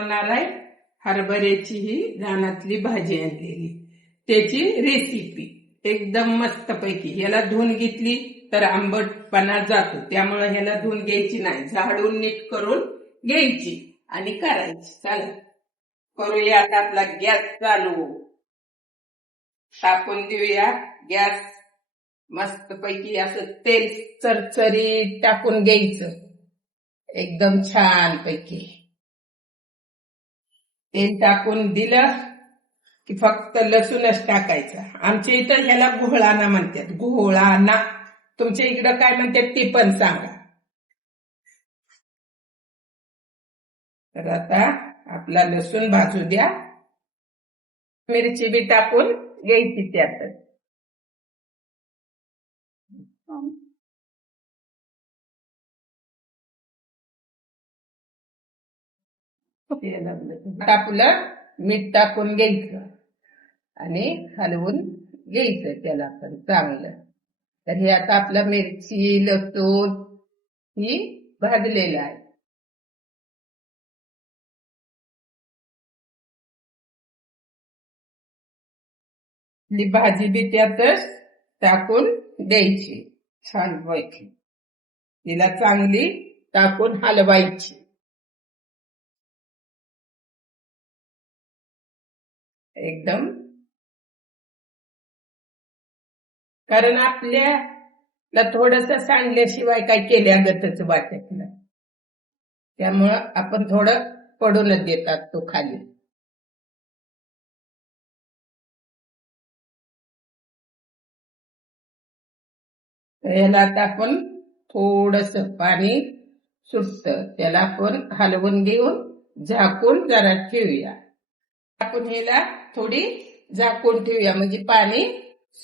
बनवणार आहे हरभऱ्याची ही रानातली भाजी आणलेली, त्याची रेसिपी एकदम मस्त पैकी. याला धुवून घेतली तर आंबटपणा जातो, त्यामुळे ह्याला धुवून घ्यायची नाही, झाडून नीट करून घ्यायची आणि करायची. चला करूया. आता आपला गॅस चालू, टाकून देऊया गॅस. मस्त पैकी असं तेल चरचरीत टाकून घ्यायचं, एकदम छान पैकी. तेल टाकून दिलं की फक्त लसूणच टाकायचा. आमच्या इथं ह्याला घोळाना म्हणतात, घोळाना. तुमच्या इकडं काय म्हणतात ते पण सांगा. तर आता आपला लसूण भाजू द्या. मिरची बी टाकून घ्यायची त्यात. आपलं मीठ टाकून घ्यायचं आणि हलवून घ्यायचं त्याला पण चांगलं. तर हे आता आपलं मिरची लसूण ही भाजलेलं आहे. भाजी बी त्यातच टाकून द्यायची छान पैकी. तिला चांगली टाकून हलवायची. एकदम, कारण आपल्याला थोडस सांडल्याशिवाय काय केल्यागतच वाटत नाही, त्यामुळं आपण थोडं पडूनच देतात तो खाली. याला आता आपण थोडस पाणी सुटत, त्याला आपण हलवून घेऊन झाकून जरा ठेवूया. आपण ह्याला थोडी झाकून ठेवूया म्हणजे पाणी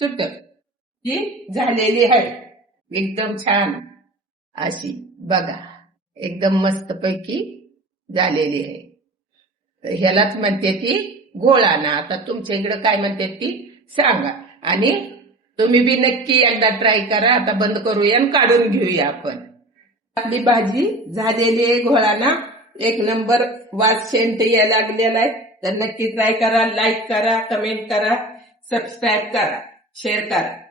सुटत. ही झालेली आहे एकदम छान अशी, बघा एकदम मस्त पैकी झालेली आहे. तर ह्यालाच म्हणते ती घोळाना. आता तुमच्या इकडे काय म्हणते ती सांगा, आणि तुम्ही बी नक्की एकदा ट्राय करा. आता बंद करूया आणि काढून घेऊया आपण. आपली भाजी झालेली आहे घोळाना, एक नंबर वास सेंट यायला लागलेला आहे. तर नक्की ट्राय करा, लाईक करा, कमेंट करा, सबस्क्राईब करा, शेअर करा.